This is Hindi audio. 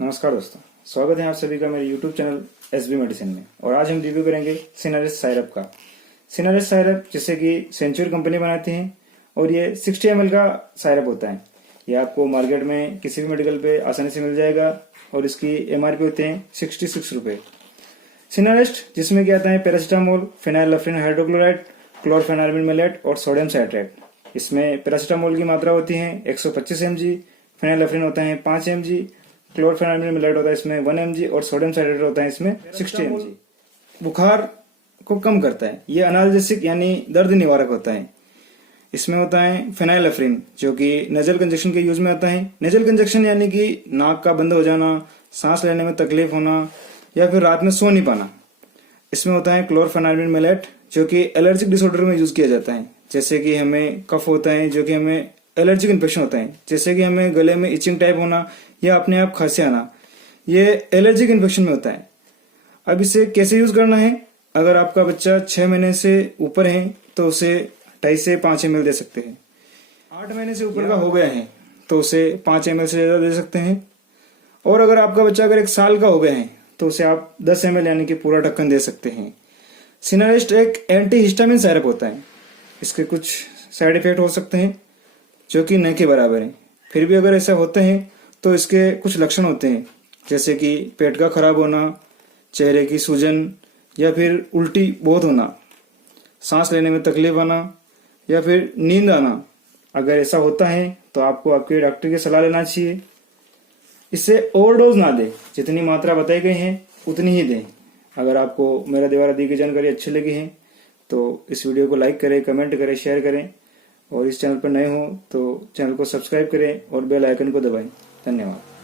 नमस्कार दोस्तों, स्वागत है आप सभी का मेरे YouTube चैनल एसबी मेडिसिन में। और आज हम रिव्यू करेंगे सिनारेस्ट सायरप का। सिनारेस्ट सायरप जिसे कि सेंचुरी कंपनी बनाती है और ये 60 ml का सायरप होता है। ये आपको मार्केट में किसी भी मेडिकल पे आसानी से मिल जाएगा और इसकी MRP होते हैं 66 रुपये। सिनारेस्ट जिसमें क्या आता है पैरासीटामोल, फेनाइलफ्रिन हाइड्रोक्लोराइड, क्लोरफेनार्बिन मेलेट और सोडियम साइट्रेट। इसमें पैरासीटामोल की मात्रा होती है 125 mg, फेनाइलफ्रिन होता है 5 mg, क्लोरफेनार्बिन मेलेट होता है इसमें 1 mg और सोडियम साइट्रेट होता है इसमें 60 mg। बुखार को कम करता है, ये एनाल्जेसिक यानी दर्द निवारक होता है। इसमें होता है फेनाइलफ्रिन जो कि नेजल कंजक्शन के यूज में आता है। नेजल कंजक्शन यानी कि नाक का बंद हो जाना, सांस लेने में तकलीफ होना या फिर रात में सो नहीं पाना। इसमें होता है क्लोरफेनार्बिन मेलेट जो कि एलर्जिक डिसऑर्डर में यूज किया जाता है। जैसे कि हमें कफ होता है, जो कि हमें एलर्जिक इन्फेक्शन होता है, जैसे कि हमें गले में इचिंग टाइप होना या अपने आप खांसी आना, ये एलर्जिक इन्फेक्शन में होता है। अब इसे कैसे यूज करना है? अगर आपका बच्चा 6 महीने से ऊपर है तो उसे 2.5 से 5 ml दे सकते हैं। 8 महीने से ऊपर का हो गया है तो उसे 5 ml से ज्यादा दे सकते हैं। और अगर आपका बच्चा अगर 1 साल का हो गया है तो उसे आप 10 ml यानी कि पूरा ढक्कन दे सकते हैं। सिनारेस्ट एक एंटी हिस्टामिन सायरप होता है। इसके कुछ साइड इफेक्ट हो सकते हैं जो कि न के बराबर है। फिर भी अगर ऐसा होते हैं तो इसके कुछ लक्षण होते हैं, जैसे कि पेट का खराब होना, चेहरे की सूजन या फिर उल्टी बहुत होना, सांस लेने में तकलीफ आना या फिर नींद आना। अगर ऐसा होता है तो आपको आपके डॉक्टर की सलाह लेना चाहिए। इससे ओवरडोज ना दे, जितनी मात्रा बताई गई है उतनी ही दें। अगर आपको मेरा द्वारा दी गई जानकारी अच्छी लगी है तो इस वीडियो को लाइक करें, कमेंट करें, शेयर करें और इस चैनल पर नए हो तो चैनल को सब्सक्राइब करें और बेल आइकन को दबाएं। धन्यवाद।